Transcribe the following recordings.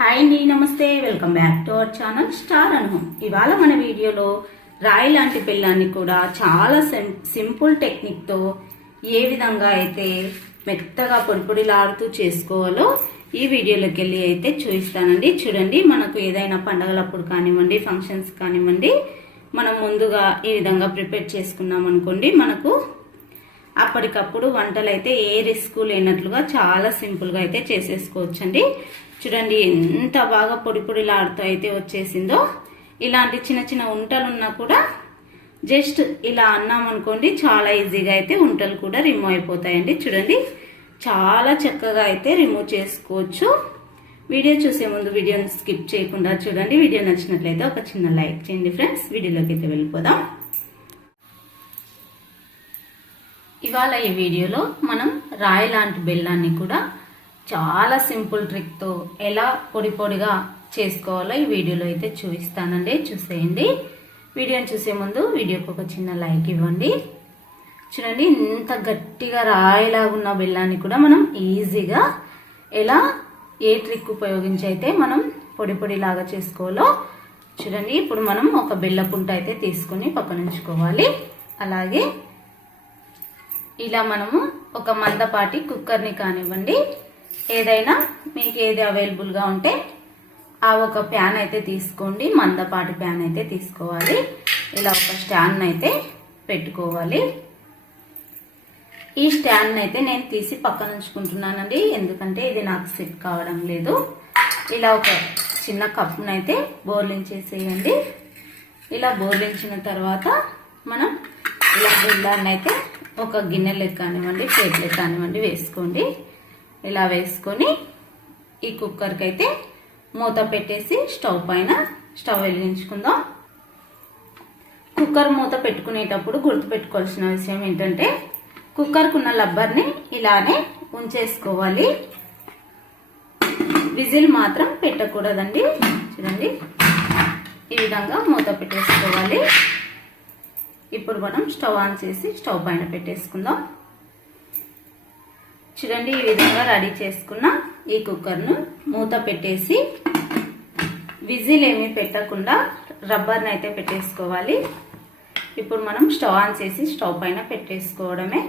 Hi అండి, నమస్తే. Welcome back to our channel star Anu. ఇవాళ మన వీడియోలో రాయి లాంటి బెల్లాన్ని కూడా చాలా సింపుల్ టెక్నిక్తో ఏ విధంగా అయితే మెత్తగా పొడిలాడుతూ చేసుకోవాలో ఈ వీడియోలోకి వెళ్ళి అయితే చూపిస్తానండి. చూడండి, మనకు ఏదైనా పండగలప్పుడు కానివ్వండి, ఫంక్షన్స్ కానివ్వండి, మనం ముందుగా ఈ విధంగా ప్రిపేర్ చేసుకున్నాం అనుకోండి, మనకు అప్పటికప్పుడు వంటలు అయితే ఏ రిస్క్ లేనట్లుగా చాలా సింపుల్గా అయితే చేసేసుకోవచ్చండి. చూడండి ఎంత బాగా పొడిలాడుతూ అయితే వచ్చేసిందో. ఇలాంటి చిన్న చిన్న ఉంటలు ఉన్నా కూడా జస్ట్ ఇలా అన్నామనుకోండి, చాలా ఈజీగా అయితే ఉంటలు కూడా రిమూవ్ అయిపోతాయండి. చూడండి, చాలా చక్కగా అయితే రిమూవ్ చేసుకోవచ్చు. వీడియో చూసే ముందు వీడియోని స్కిప్ చేయకుండా చూడండి. వీడియో నచ్చినట్లయితే ఒక చిన్న లైక్ చేయండి ఫ్రెండ్స్. వీడియోలోకి అయితే వెళ్ళిపోదాం. ఇవాళ ఈ వీడియోలో మనం రాయి లాంటి బెల్లాన్ని కూడా చాలా సింపుల్ ట్రిక్తో ఎలా పొడిగా చేసుకోవాలో ఈ వీడియోలో అయితే చూపిస్తానండి. చూసేయండి. వీడియోని చూసే ముందు వీడియోకి ఒక చిన్న లైక్ ఇవ్వండి. చూడండి, ఇంత గట్టిగా రాయిలాగా ఉన్న బెల్లాన్ని కూడా మనం ఈజీగా ఎలా ఏ ట్రిక్ ఉపయోగించి అయితే మనం పొడిలాగా చేసుకోవాలో చూడండి. ఇప్పుడు మనం ఒక బెల్ల పుంట అయితే తీసుకొని పక్కన ఉంచుకోవాలి. అలాగే ఇలా మనము ఒక మందపాటి కుక్కర్ని కానివ్వండి, ఏదైనా మీకు ఏది అవైలబుల్గా ఉంటే ఆ ఒక ప్యాన్ అయితే తీసుకోండి. మందపాటి ప్యాన్ అయితే తీసుకోవాలి. ఇలా ఒక స్టాండ్ అయితే పెట్టుకోవాలి. ఈ స్టాండ్ అయితే నేను తీసి పక్కన ఉంచుకుంటున్నానండి, ఎందుకంటే ఇది నాకు సెట్ కావడం లేదు. ఇలా ఒక చిన్న కప్పునైతే బోర్లించేసేయండి. ఇలా బోర్లించిన తర్వాత మనం ఇలా బెల్లాన్ని అయితే ఒక గిన్నెలకు కానివ్వండి, ప్లేట్లకు కానివ్వండి వేసుకోండి. ఇలా వేసుకొని ఈ కుక్కర్కి అయితే మూత పెట్టేసి స్టవ్ వెలిగించుకుందాం. కుక్కర్ మూత పెట్టుకునేటప్పుడు గుర్తుపెట్టుకోవాల్సిన విషయం ఏంటంటే, కుక్కర్కు ఉన్న రబ్బర్ని ఇలానే ఉంచేసుకోవాలి. విజిల్ మాత్రం పెట్టకూడదండి. చూడండి, ఈ విధంగా మూత పెట్టేసుకోవాలి. ఇప్పుడు మనం స్టవ్ ఆన్ చేసి స్టవ్ పైన పెట్టేసుకుందాం. చూడండి, ఈ విధంగా రెడీ చేసుకున్న ఈ కుక్కర్ను మూత పెట్టేసి విజిల్ ఏమీ పెట్టకుండా రబ్బర్ని అయితే పెట్టేసుకోవాలి. ఇప్పుడు మనం స్టవ్ ఆన్ చేసి స్టవ్ పైన పెట్టేసుకోవడమే.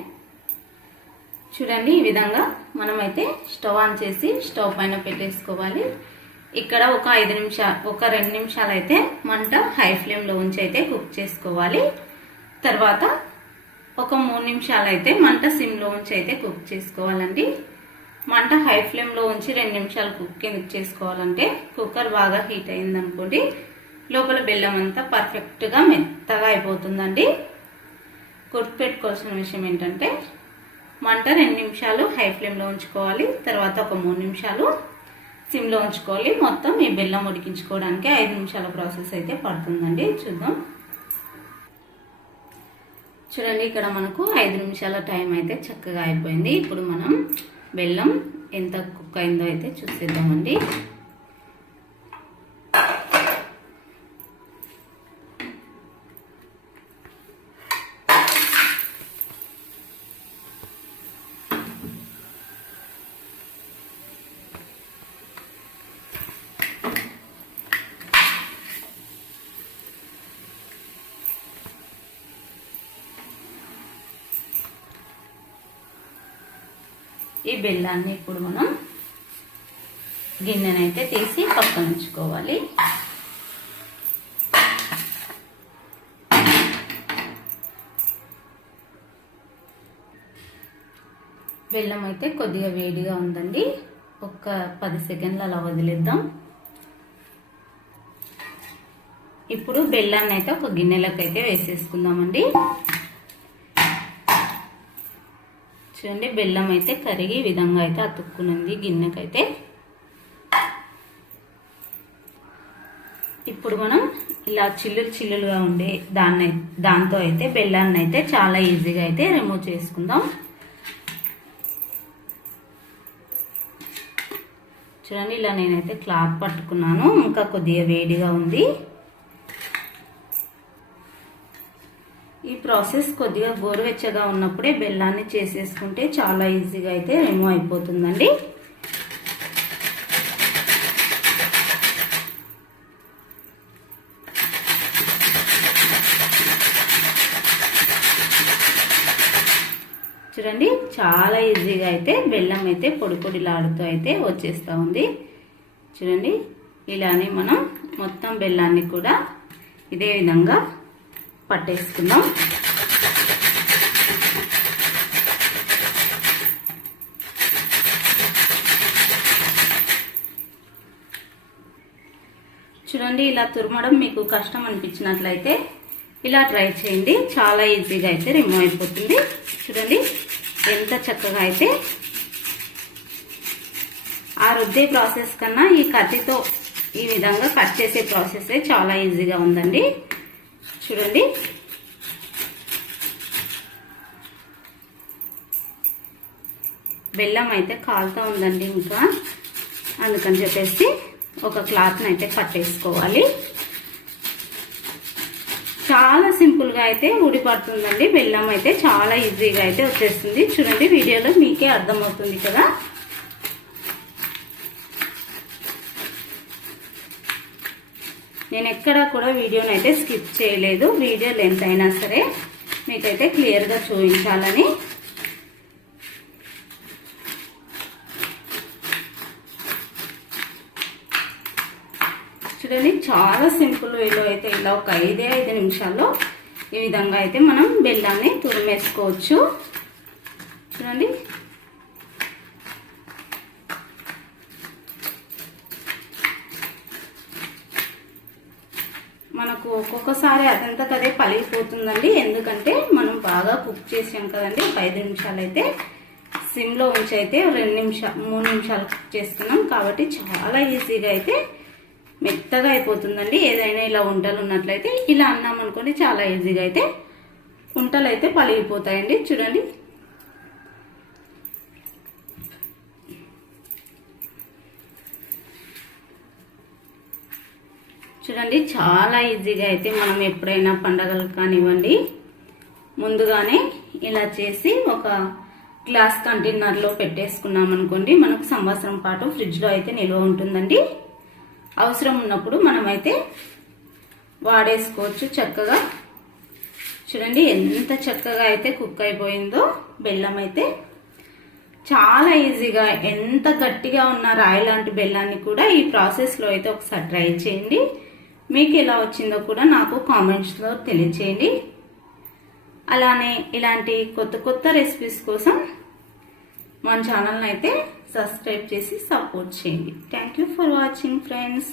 చూడండి, ఈ విధంగా మనమైతే స్టవ్ ఆన్ చేసి స్టవ్ పైన పెట్టేసుకోవాలి. ఇక్కడ ఒక 2 నిమిషాలు అయితే మంట హై ఫ్లేమ్లో ఉంచి అయితే కుక్ చేసుకోవాలి. తర్వాత ఒక 3 నిమిషాలు అయితే మంట సిమ్లో ఉంచి అయితే కుక్ చేసుకోవాలండి. మంట హై ఫ్లేమ్లో ఉంచి 2 నిమిషాలు కుక్ ఎందుకు చేసుకోవాలంటే, కుక్కర్ బాగా హీట్ అయిందనుకోండి, లోపల బెల్లం అంతా పర్ఫెక్ట్గా మెత్తగా అయిపోతుందండి. గుర్తుపెట్టుకోవాల్సిన విషయం ఏంటంటే, మంట 2 నిమిషాలు హై ఫ్లేమ్లో ఉంచుకోవాలి. తర్వాత ఒక 3 నిమిషాలు సిమ్లో ఉంచుకోవాలి. మొత్తం ఈ బెల్లం ఉడికించుకోవడానికి 5 నిమిషాల ప్రాసెస్ అయితే పడుతుందండి. చూద్దాం. చూడండి, ఇక్కడ మనకు 5 నిమిషాల టైం అయితే చక్కగా అయిపోయింది. ఇప్పుడు మనం బెల్లం ఎంత కుక్ అయిందో అయితే చూసేద్దామండి. ఈ బెల్లాన్ని ఇప్పుడు మనం గిన్నెనైతే తీసి పక్కన ఉంచుకోవాలి. బెల్లం అయితే కొద్దిగా వేడిగా ఉందండి. ఒక 10 సెకండ్లు అలా వదిలేద్దాం. ఇప్పుడు బెల్లాన్ని అయితే ఒక గిన్నెలకు అయితే వేసేసుకుందామండి. చూడండి, బెల్లం అయితే కరిగి ఈ విధంగా అయితే అతుక్కునుంది గిన్నెకైతే. ఇప్పుడు మనం ఇలా చిల్లులుగా ఉండే దాంతో అయితే బెల్లాన్ని అయితే చాలా ఈజీగా అయితే రిమూవ్ చేసుకుందాం. చూడండి, ఇలా నేనైతే క్లాత్ పట్టుకున్నాను. ఇంకా కొద్దిగా వేడిగా ఉంది. ఈ ప్రాసెస్ కొద్దిగా గోరువెచ్చగా ఉన్నప్పుడే బెల్లాన్ని చేసేసుకుంటే చాలా ఈజీగా అయితే రిమూవ్ అయిపోతుందండి. చూడండి చాలా ఈజీగా అయితే బెల్లం అయితే పొడి పొడిలాడుతూ అయితే వచ్చేస్తూ ఉంది. చూడండి ఇలానే మనం మొత్తం బెల్లాన్ని కూడా ఇదే విధంగా పట్టేసుకుందాం. చూడండి ఇలా తురమడం మీకు కష్టం అనిపించినట్లయితే ఇలా ట్రై చేయండి. చాలా ఈజీగా అయితే రిమూవ్ అయిపోతుంది. చూడండి ఎంత చక్కగా అయితే ఆ రుద్దే ప్రాసెస్ కన్నా ఈ కత్తితో ఈ విధంగా కట్ చేసే ప్రాసెస్ చాలా ఈజీగా ఉందండి. చూడండి బెల్లం అయితే కాలుతూ ఉందండి, ఇంకా అందుకని చెప్పేసి ఒక క్లాత్ని అయితే పట్టేసుకోవాలి. చాలా సింపుల్గా అయితే ఊడిపడుతుందండి. బెల్లం అయితే చాలా ఈజీగా అయితే వచ్చేస్తుంది. చూడండి వీడియోలో మీకే అర్థమవుతుంది కదా. నేను ఎక్కడా కూడా వీడియోని అయితే స్కిప్ చేయలేదు. వీడియో లెంత్ అయినా సరే మీకైతే క్లియర్గా చూపించాలని. చూడండి చాలా సింపుల్ వేలో అయితే ఇలా ఒక 5 నిమిషాల్లో ఈ విధంగా అయితే మనం బెల్లాన్ని తురిమేసుకోవచ్చు. చూడండి మనకు ఒక్కొక్కసారి అదంతకదే పలిగిపోతుందండి. ఎందుకంటే మనం బాగా కుక్ చేసాం కదండి. 5 నిమిషాలు అయితే సిమ్లో ఉంచి అయితే 3 నిమిషాలు కుక్ చేసుకున్నాం కాబట్టి చాలా ఈజీగా అయితే మెత్తగా అయిపోతుందండి. ఏదైనా ఇలా ఉంటలు ఉన్నట్లయితే ఇలా అన్నాం అనుకోండి చాలా ఈజీగా అయితే ఉంటలు అయితే పలిగిపోతాయండి. చూడండి చూడండి చాలా ఈజీగా అయితే మనం ఎప్పుడైనా పండగలకు కానివ్వండి ముందుగానే ఇలా చేసి ఒక గ్లాస్ కంటైనర్లో పెట్టేసుకున్నాం అనుకోండి మనకు సంవత్సరం పాటు ఫ్రిడ్జ్లో అయితే నిల్వ ఉంటుందండి. అవసరం ఉన్నప్పుడు మనమైతే వాడేసుకోవచ్చు చక్కగా. చూడండి ఎంత చక్కగా అయితే కుక్ అయిపోయిందో బెల్లం అయితే. చాలా ఈజీగా ఎంత గట్టిగా ఉన్న రాయి లాంటి బెల్లాన్ని కూడా ఈ ప్రాసెస్లో అయితే ఒకసారి ట్రై చేయండి. మీకు ఎలా వచ్చిందో కూడా నాకు కామెంట్స్లో తెలియచేయండి. అలానే ఇలాంటి కొత్త కొత్త రెసిపీస్ కోసం మన ఛానల్ని అయితే సబ్స్క్రైబ్ చేసి సపోర్ట్ చేయండి. Thank you for watching friends.